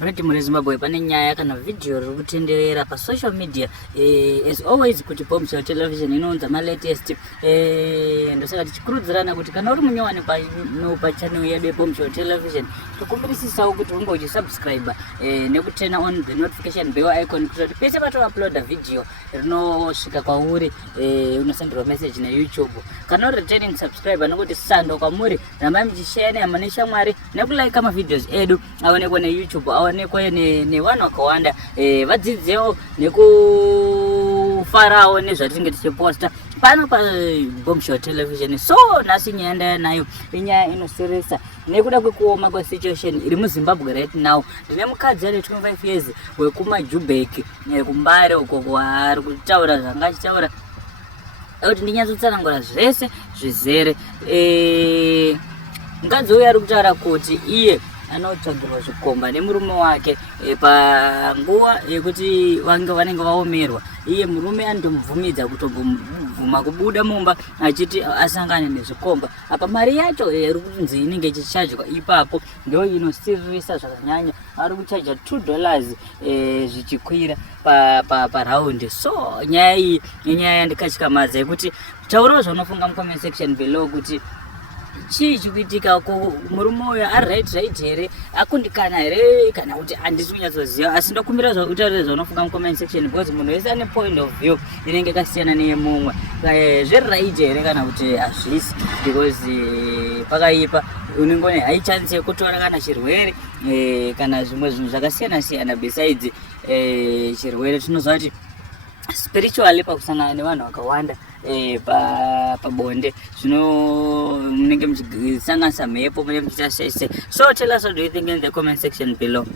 Right, Zimbabwe pane nyaya kana video riri kutenderera pa social media as always kuti Bombshell Television inounza ma latest ndosaka tichikurudzirana kuti kana uri munyowani pa channel yedu Bombshell Television tokumbirisisawo kuti unge uchisubscribe nekuturn on the notification bell icon kuti pese pato upload video rinosvika kwauri unosenderwa message na YouTube. Kana uri returning subscriber nokuti sando kwamuri ramai muchishare nehama neshamwari nekulike ma videos edu aonekwe na YouTube aonekwe nevanhu vakawanda vadzidzewo nekufarawo nezvatinenge tichiposta pano pa Bombshell Television. So nhasi nyaya ndaya nayo inyaya inoseresa nekuda kwekuoma kwesituation iri muZimbabwe right now. Ndine mukadzi ane 25 years wekumajubek Kumbare uko kwaari kutaura zvanga achitaura kuti ndinyatsotsanangura zvese zvizere. Mukadzi uyu ari kutaura kuti iye anotsvagirwa zvikomba nemurume wake panguva yekuti vanenge vaomerwa. Iye murume anotomubvumidza kutobvuma kubuda mumba achiti asangane nezvikomba. Apa mari yacho iri kunzi inenge ichichajwa ipapo ndio inosiririsa zvakanyanya. Ari kuchaja $2 zvichikwira paraundi. So nyaya iyi inyaya yandikatyamadza yekuti taurawo zvaunofunga mucomment section below kuti chii chikuitika ko murume uyu ari right here akundikana here kana kuti handisi kunyatsoziva. Asi ndokumbira utaure zvaunofunga mucomment section because munhu wese ane point of view inenge yakasiyana neyemumwe. Zveri here kana kuti hazvisi because pakaipa unenge haichance yekutora kana chirwere kana zvimwe zvinhu zvakasiyana siyana besides chirwere. Tinoziva kuti spiritually pakusangana nevanhu vakawanda pabonde munenge muchisanganisa mhepo munenge muchiita shese. So tell us what do you think in the comment section below.